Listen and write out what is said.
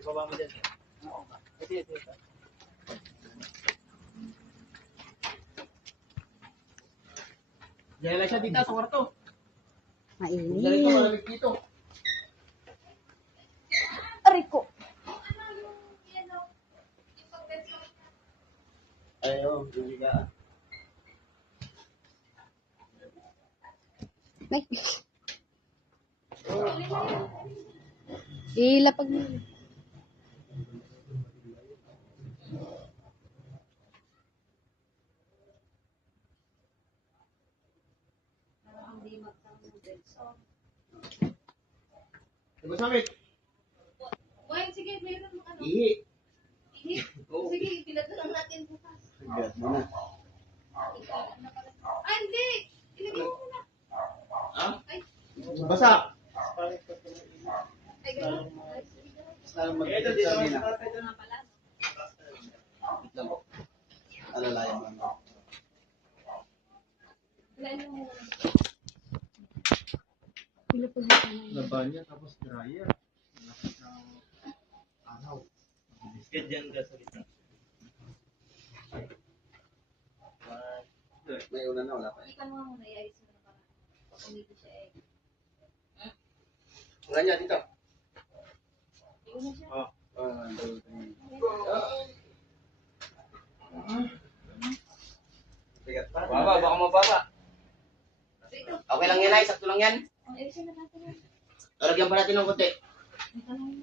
Ibaba mo dyan. Ito. Diyan lang siya dito sa kwarto. Mainit. Dito, malamig dito. Aray ko. Ayaw, hindi ka. Ay. Ilapag mo. Diba samit? Well, sige, meron mo ano. Ihi. Ihi. Oo. Sige, pilat na lang natin bukas. Bigat mo na. Ah, hindi. Ilagay mo muna. Ha? Ay, Basa. ay, gano'n. Lalong mag-ito na. Ito na pala. Wait lang po. Alalayan lang ako. Ilagay mo muna. Ilapag mo. Laban niya, tapos dryer. Malapit ng araw. Biscuit dyan ka sa lita. May una na, wala pa eh. Ikan mo muna, i-ayos mo na para. Pag umili siya eh. Wala niya, dito. Iwan na siya. Oh. 1, 2, 3. Bigat pa. Baba, baka mababa. Ito. Okay lang yan ay, sakto lang yan. Ang ayusin na natin yan. Lagyan pa natin ng konti. Ito lang